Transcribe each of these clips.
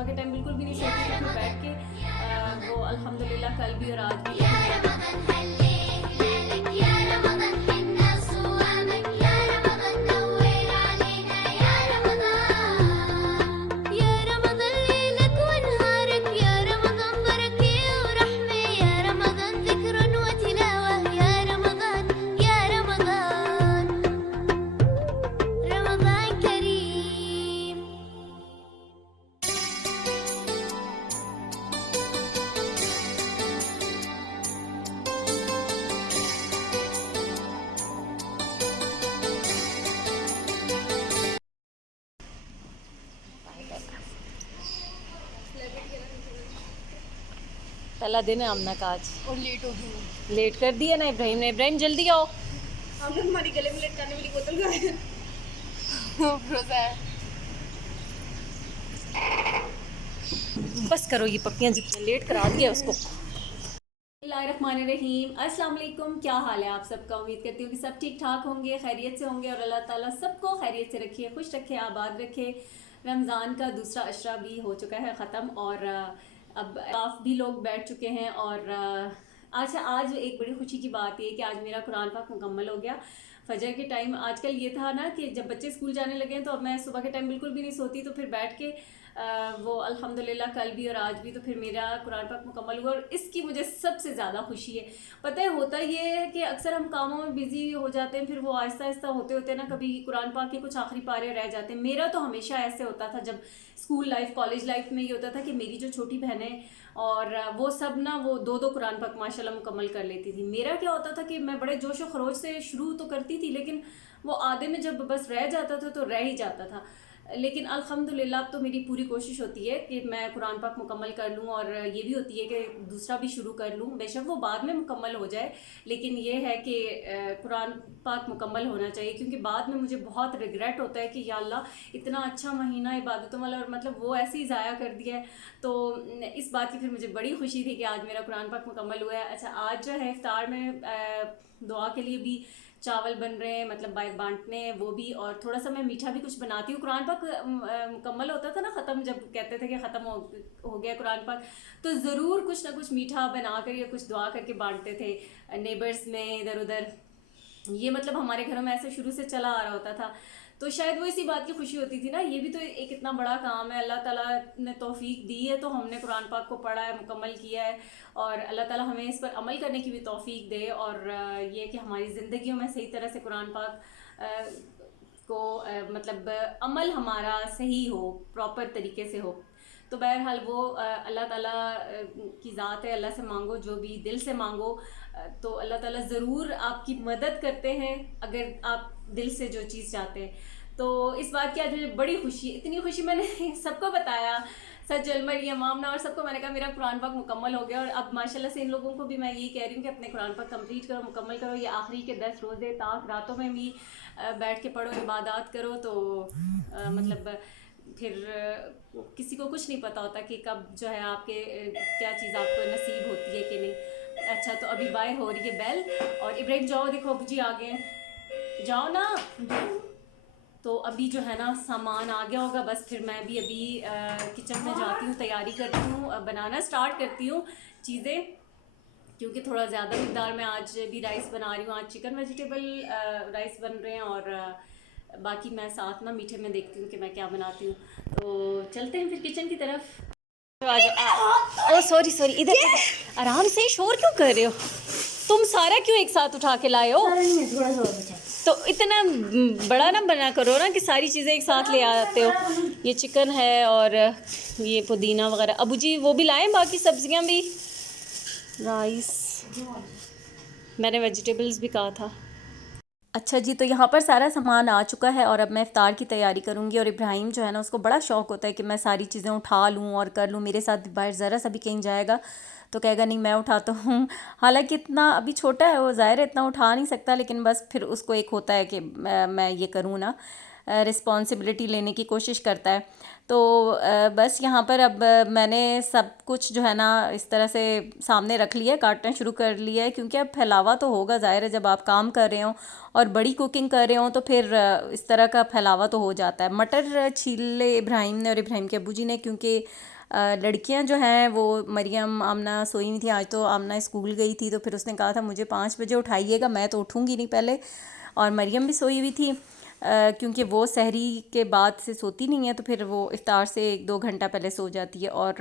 सुबह के टाइम बिल्कुल भी नहीं सोती, तो फिर बैठ के वो अल्हम्दुलिल्लाह कल भी और आज भी पहला दिन है आमना का आज और लेट हो गई। लेट कर दिया ना इब्राहिम ने। इब्राहिम जल्दी आओ। आपने हमारी गले में लटकाने वाली बोतल का है। बस करो ये पक्कियां, जितने लेट करा दिया उसको। बिस्मिल्लाहिर्रहमानिर्रहीम, अस्सलाम वालेकुम। क्या हाल है आप सबका? उम्मीद करती हूँ कि सब ठीक ठाक होंगे, खैरियत से होंगे और अल्लाह ताला सबको खैरियत से रखे, खुश रखे, आबाद रखे। रमज़ान का दूसरा अशरा भी हो चुका है ख़त्म और अब काफ़ी भी लोग बैठ चुके हैं। और अच्छा, आज एक बड़ी खुशी की बात ये कि आज मेरा कुरान पाक मुकम्मल हो गया फजर के टाइम। आजकल ये था ना कि जब बच्चे स्कूल जाने लगे हैं तो अब मैं सुबह के टाइम बिल्कुल भी नहीं सोती, तो फिर बैठ के वो अल्हम्दुलिल्लाह कल भी और आज भी तो फिर मेरा कुरान पाक मुकम्मल हुआ। और इसकी मुझे सबसे ज़्यादा खुशी है। पता है होता ये है कि अक्सर हम कामों में बिजी हो जाते हैं, फिर वो आहिस्ता आहिस्ता होते होते ना कभी कुरान पाक के कुछ आखिरी पारे रह जाते हैं। मेरा तो हमेशा ऐसे होता था, जब स्कूल लाइफ कॉलेज लाइफ में ये होता था कि मेरी जो छोटी बहनें और वो सब ना वो दो दो कुरान पाक माशाल्लाह मुकम्मल कर लेती थी। मेरा क्या होता था कि मैं बड़े जोश व खरोश से शुरू तो करती थी, लेकिन वो आधे में जब बस रह जाता था तो रह ही जाता था। लेकिन अल्हम्दुलिल्लाह अब तो मेरी पूरी कोशिश होती है कि मैं कुरान पाक मुकम्मल कर लूँ, और ये भी होती है कि दूसरा भी शुरू कर लूँ, बेशक वो बाद में मुकम्मल हो जाए, लेकिन ये है कि कुरान पाक मुकम्मल होना चाहिए। क्योंकि बाद में मुझे बहुत रिग्रेट होता है कि या अल्लाह इतना अच्छा महीना इबादतों वाला और मतलब वो ऐसे ही ज़ाया कर दिया है। तो इस बात की फिर मुझे बड़ी खुशी थी कि आज मेरा कुरान पाक मुकम्मल हुआ है। अच्छा, आज जो है इफ्तार में दुआ के लिए भी चावल बन रहे हैं, मतलब बांटने हैं वो भी, और थोड़ा सा मैं मीठा भी कुछ बनाती हूँ। कुरान पाक मुकम्मल होता था ना ख़त्म, जब कहते थे कि ख़त्म हो गया कुरान पाक, तो ज़रूर कुछ ना कुछ मीठा बना कर या कुछ दुआ करके बांटते थे नेबर्स में इधर उधर। ये मतलब हमारे घरों में ऐसे शुरू से चला आ रहा होता था। तो शायद वो इसी बात की खुशी होती थी ना। ये भी तो एक इतना बड़ा काम है, अल्लाह ताला ने तौफीक दी है, तो हमने कुरान पाक को पढ़ा है, मुकम्मल किया है, और अल्लाह ताला हमें इस पर अमल करने की भी तौफीक दे। और ये कि हमारी ज़िंदगियों में सही तरह से कुरान पाक को मतलब अमल हमारा सही हो, प्रॉपर तरीके से हो। तो बहरहाल वो अल्लाह ताला की ज़ात है, अल्लाह से मांगो जो भी दिल से मांगो, तो अल्लाह ताला ज़रूर आपकी मदद करते हैं अगर आप दिल से जो चीज़ चाहते हैं। तो इस बात की आज मुझे बड़ी खुशी, इतनी खुशी मैंने सबको बताया, सज्जल मरियम आमना और सबको मैंने कहा मेरा कुरान पाक मुकम्मल हो गया। और अब माशाल्लाह से इन लोगों को भी मैं यही कह रही हूँ कि अपने कुरान पाक कंप्लीट करो, मुकम्मल करो। ये आखिरी के 10 रोज़े ताक रातों में भी बैठ के पढ़ो, इबादत करो, तो मतलब फिर किसी को कुछ नहीं पता होता कि कब जो है आपके क्या चीज़ आपको नसीब होती है कि नहीं। अच्छा, तो अभी बाय हो रही है बेल, और इब्राहिम जाओ, देखो अबू जी आ गए हैं, जाओ ना। तो अभी जो है ना सामान आ गया होगा, बस फिर मैं भी अभी किचन में जाती हूँ, तैयारी करती हूँ, बनाना स्टार्ट करती हूँ चीज़ें, क्योंकि थोड़ा ज़्यादा मिकदार में आज भी राइस बना रही हूँ। आज चिकन वेजिटेबल राइस बन रहे हैं, और बाकी मैं साथ ना मीठे में देखती हूँ कि मैं क्या बनाती हूँ। तो चलते हैं फिर किचन की तरफ। ओ सॉरी सॉरी, इधर आराम से, शोर क्यों कर रहे हो? तुम सारा क्यों एक साथ उठा के लाए हो? थोड़ा सा और बचा। तो इतना बड़ा ना बना करो ना कि सारी चीज़ें एक साथ ले आते हो। ये चिकन है और ये पुदीना वगैरह, अबू जी वो भी लाएं, बाकी सब्जियां भी, राइस, मैंने वेजिटेबल्स भी कहा था। अच्छा जी, तो यहाँ पर सारा सामान आ चुका है और अब मैं इफ़्तार की तैयारी करूँगी। और इब्राहिम जो है ना उसको बड़ा शौक़ होता है कि मैं सारी चीज़ें उठा लूँ और कर लूँ। मेरे साथ बाहर ज़रा सा भी कहीं जाएगा तो कहेगा नहीं मैं उठाता हूँ। हालांकि इतना अभी छोटा है वो, ज़ाहिर है इतना उठा नहीं सकता, लेकिन बस फिर उसको एक होता है कि मैं ये करूँ ना, रिस्पॉन्सिबिलिटी लेने की कोशिश करता है। तो बस यहाँ पर अब मैंने सब कुछ जो है ना इस तरह से सामने रख लिया है, काटना शुरू कर लिया है, क्योंकि अब फैलावा तो होगा, ज़ाहिर है जब आप काम कर रहे हो और बड़ी कुकिंग कर रहे हो तो फिर इस तरह का फैलावा तो हो जाता है। मटर छील ले इब्राहिम ने और इब्राहिम के अब्बू जी ने, क्योंकि लड़कियां जो हैं वो मरियम आमना सोई हुई थी। आज तो आमना स्कूल गई थी तो फिर उसने कहा था मुझे 5 बजे उठाइएगा, मैं तो उठूँगी नहीं पहले, और मरियम भी सोई हुई थी क्योंकि वो सहरी के बाद से सोती नहीं है, तो फिर वो इफ्तार से 1-2 घंटा पहले सो जाती है। और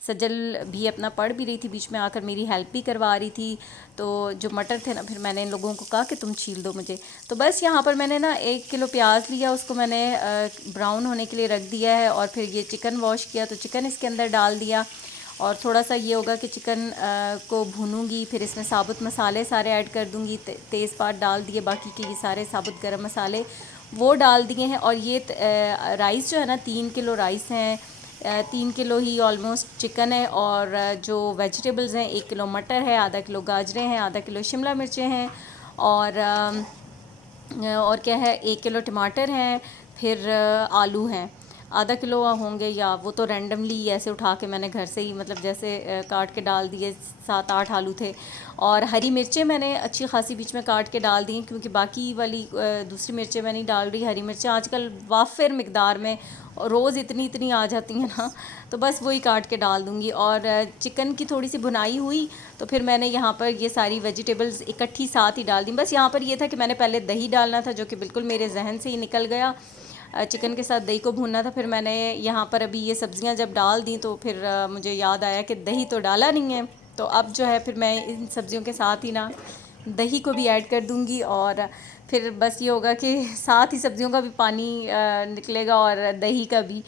सजल भी अपना पढ़ भी रही थी, बीच में आकर मेरी हेल्प भी करवा रही थी। तो जो मटर थे ना, फिर मैंने इन लोगों को कहा कि तुम छील दो मुझे। तो बस यहाँ पर मैंने ना 1 किलो प्याज लिया, उसको मैंने ब्राउन होने के लिए रख दिया है, और फिर ये चिकन वॉश किया तो चिकन इसके अंदर डाल दिया। और थोड़ा सा ये होगा कि चिकन को भूनूंगी, फिर इसमें साबुत मसाले सारे ऐड कर दूंगी, तेज़पात डाल दिए, बाकी के ये सारे साबुत गरम मसाले वो डाल दिए हैं। और ये राइस जो है ना 3 किलो राइस हैं, 3 किलो ही ऑलमोस्ट चिकन है, और जो वेजिटेबल्स हैं 1 किलो मटर है, आधा किलो गाजरें हैं, आधा किलो शिमला मिर्चें हैं, और क्या है 1 किलो टमाटर हैं, फिर आलू हैं आधा किलो होंगे, या वो तो रैंडमली ऐसे उठा के मैंने घर से ही मतलब जैसे काट के डाल दिए। 7-8 आलू थे, और हरी मिर्चें मैंने अच्छी खासी बीच में काट के डाल दी, क्योंकि बाकी वाली दूसरी मिर्चें मैं नहीं डाल रही। हरी मिर्चें आजकल वाफिर मिकदार में रोज़ इतनी आ जाती हैं ना, तो बस वही काट के डाल दूँगी। और चिकन की थोड़ी सी भुनाई हुई तो फिर मैंने यहाँ पर ये सारी वेजिटेबल्स इकट्ठी साथ ही डाल दी। बस यहाँ पर ये था कि मैंने पहले दही डालना था, जो कि बिल्कुल मेरे जहन से ही निकल गया। चिकन के साथ दही को भूनना था। फिर मैंने यहाँ पर अभी ये सब्ज़ियाँ जब डाल दी तो फिर मुझे याद आया कि दही तो डाला नहीं है, तो अब जो है फिर मैं इन सब्ज़ियों के साथ ही ना दही को भी ऐड कर दूँगी, और फिर बस ये होगा कि साथ ही सब्ज़ियों का भी पानी निकलेगा और दही का भी।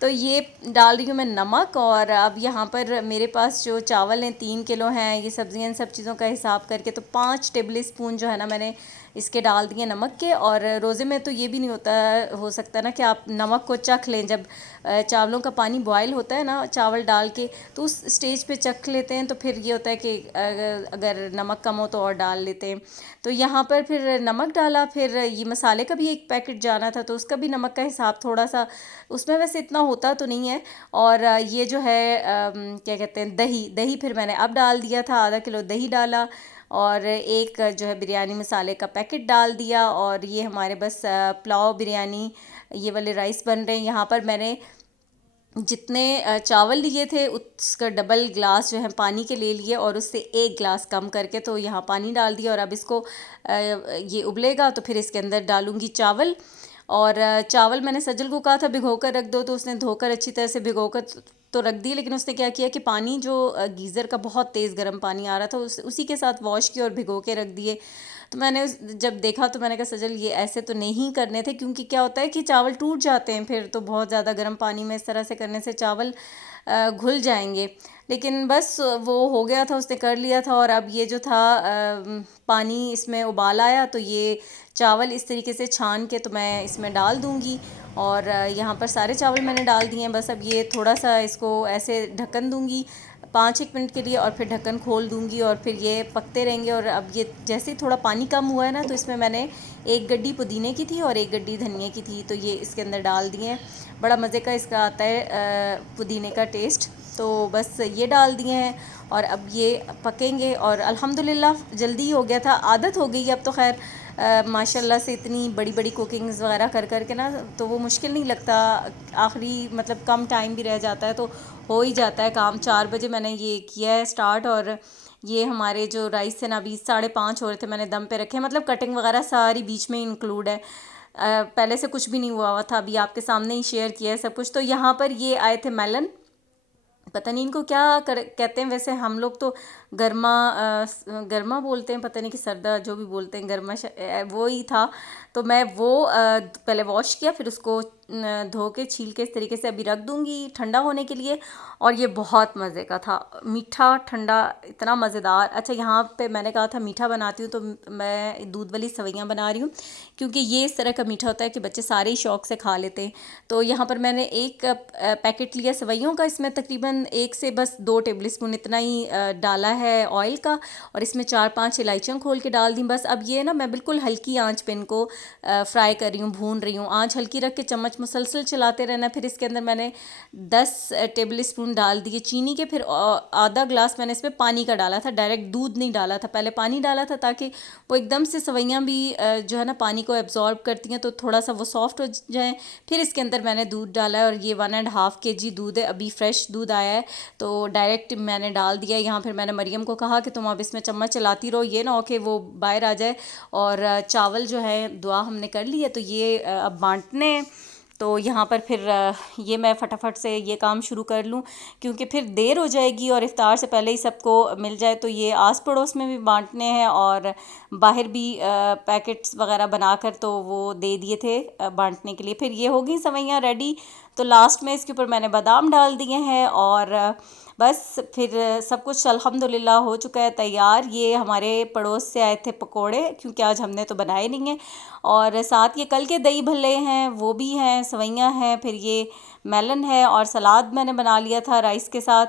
तो ये डाल रही हूँ मैं नमक, और अब यहाँ पर मेरे पास जो चावल हैं 3 किलो हैं, ये सब्ज़ियाँ इन सब चीज़ों का हिसाब करके तो 5 टेबल स्पून जो है ना मैंने इसके डाल दिए नमक के। और रोज़े में तो ये भी नहीं होता हो सकता ना कि आप नमक को चख लें, जब चावलों का पानी बॉयल होता है ना चावल डाल के, तो उस स्टेज पे चख लेते हैं, तो फिर ये होता है कि अगर नमक कम हो तो और डाल लेते हैं। तो यहाँ पर फिर नमक डाला, फिर ये मसाले का भी एक पैकेट जाना था तो उसका भी नमक का हिसाब थोड़ा सा, उसमें वैसे इतना होता तो नहीं है। और ये जो है क्या कहते हैं दही फिर मैंने अब डाल दिया था, आधा किलो दही डाला, और एक जो है बिरयानी मसाले का पैकेट डाल दिया। और ये हमारे बस पुलाव बिरयानी ये वाले राइस बन रहे हैं। यहाँ पर मैंने जितने चावल लिए थे उसका डबल ग्लास जो है पानी के ले लिए, और उससे 1 ग्लास कम करके तो यहाँ पानी डाल दिया। और अब इसको ये उबलेगा तो फिर इसके अंदर डालूँगी चावल। और चावल मैंने सजल को कहा था भिगो कर रख दो, तो उसने धोकर अच्छी तरह से भिगो कर तो रख दिए, लेकिन उसने क्या किया कि पानी जो गीज़र का बहुत तेज़ गर्म पानी आ रहा था उसी के साथ वॉश किया और भिगो के रख दिए। तो मैंने जब देखा तो मैंने कहा सजल ये ऐसे तो नहीं करने थे, क्योंकि क्या होता है कि चावल टूट जाते हैं फिर, तो बहुत ज़्यादा गर्म पानी में इस तरह से करने से चावल घुल जाएंगे। लेकिन बस वो हो गया था, उसने कर लिया था। और अब ये जो था पानी इसमें उबाल आया तो ये चावल इस तरीके से छान के तो मैं इसमें डाल दूँगी। और यहाँ पर सारे चावल मैंने डाल दिए हैं। बस अब ये थोड़ा सा इसको ऐसे ढक्कन दूँगी 5-1 मिनट के लिए, और फिर ढक्कन खोल दूँगी और फिर ये पकते रहेंगे। और अब ये जैसे ही थोड़ा पानी कम हुआ है ना, तो इसमें मैंने 1 गड्डी पुदीने की थी और 1 गड्डी धनिया की थी, तो ये इसके अंदर डाल दिए हैं। बड़ा मज़े का इसका आता है पुदीने का टेस्ट। तो बस ये डाल दिए हैं, और अब ये पकेंगे। और अल्हम्दुलिल्लाह जल्दी ही हो गया था, आदत हो गई अब तो खैर माशाल्लाह से इतनी बड़ी बड़ी कुकिंग्स वगैरह कर के ना, तो वो मुश्किल नहीं लगता। आखिरी मतलब कम टाइम भी रह जाता है तो हो ही जाता है काम। 4 बजे मैंने ये किया है स्टार्ट, और ये हमारे जो राइस थे ना अभी 5:30 हो रहे थे, मैंने दम पे रखे, मतलब कटिंग वगैरह सारी बीच में इंक्लूड है। पहले से कुछ भी नहीं हुआ था, अभी आपके सामने ही शेयर किया है सब कुछ। तो यहाँ पर ये आए थे मेलन, पता नहीं इनको क्या कहते हैं, वैसे हम लोग तो गर्मा बोलते हैं, पता नहीं कि सरदा जो भी बोलते हैं, गर्मा वो ही था। तो मैं वो पहले वॉश किया, फिर उसको धो के छील के इस तरीके से अभी रख दूँगी ठंडा होने के लिए। और ये बहुत मज़े का था, मीठा ठंडा इतना मज़ेदार। अच्छा यहाँ पे मैंने कहा था मीठा बनाती हूँ, तो मैं दूध वाली सेवइयाँ बना रही हूँ, क्योंकि ये इस तरह का मीठा होता है कि बच्चे सारे ही शौक़ से खा लेते हैं। तो यहाँ पर मैंने एक पैकेट लिया सेवइयों का, इसमें तकरीबन 1 से बस 2 टेबल स्पून इतना ही डाला है ऑयल का, और इसमें 4-5 इलायचियाँ खोल के डाल दी। बस अब ये ना मैं बिल्कुल हल्की आंच पे इनको फ्राई कर रही हूँ, भून रही हूँ। आंच हल्की रख के चम्मच मुसलसल चलाते रहना। फिर इसके अंदर मैंने 10 टेबल स्पून डाल दिए चीनी के, फिर आधा ग्लास मैंने इसमें पानी का डाला था, डायरेक्ट दूध नहीं डाला था, पहले पानी डाला था ताकि वो एकदम से सवैयाँ भी जो है ना पानी को एब्जॉर्ब करती हैं तो थोड़ा सा वो सॉफ्ट हो जाए। फिर इसके अंदर मैंने दूध डाला है और ये 1.5 kg दूध है, अभी फ्रेश दूध आया है तो डायरेक्ट मैंने डाल दिया यहाँ। फिर मैंने मरियम को कहा कि तुम अब इसमें चम्मच चलाती रहो, ये ना हो कि वो बाहर आ जाए। और चावल जो है दुआ हमने कर ली है तो ये अब बांटने हैं। तो यहाँ पर फिर ये मैं फटाफट से ये काम शुरू कर लूँ क्योंकि फिर देर हो जाएगी और इफ्तार से पहले ही सबको मिल जाए। तो ये आस पड़ोस में भी बांटने हैं और बाहर भी पैकेट्स वगैरह बनाकर तो वो दे दिए थे बांटने के लिए। फिर ये हो गई सवैयाँ रेडी। तो लास्ट में इसके ऊपर मैंने बादाम डाल दिए हैं और बस फिर सब कुछ अल्हम्दुलिल्लाह हो चुका है तैयार। ये हमारे पड़ोस से आए थे पकोड़े, क्योंकि आज हमने तो बनाए नहीं हैं, और साथ ये कल के दही भल्ले हैं वो भी हैं, सवैयाँ हैं, फिर ये मेलन है और सलाद मैंने बना लिया था राइस के साथ,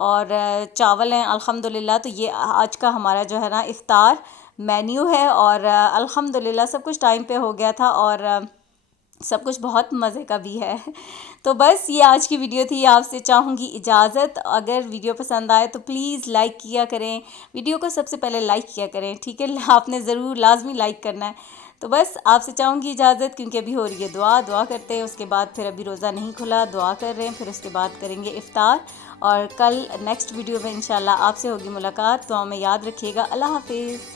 और चावल हैं अल्हम्दुलिल्लाह। तो ये आज का हमारा जो है ना इफ़्तार मेन्यू है और अल्हम्दुलिल्लाह सब कुछ टाइम पे हो गया था और सब कुछ बहुत मज़े का भी है। तो बस ये आज की वीडियो थी। आपसे चाहूँगी इजाज़त। अगर वीडियो पसंद आए तो प्लीज़ लाइक किया करें, वीडियो को सबसे पहले लाइक किया करें, ठीक है, आपने ज़रूर लाजमी लाइक करना है। तो बस आपसे चाहूँगी इजाज़त क्योंकि अभी हो रही है दुआ करते हैं, उसके बाद फिर अभी रोज़ा नहीं खुला, दुआ कर रहे हैं, फिर उसके बाद करेंगे इफ़्तार और कल नेक्स्ट वीडियो में इंशाल्लाह आपसे होगी मुलाकात। तो हमें याद रखिएगा। अल्लाह हाफिज़।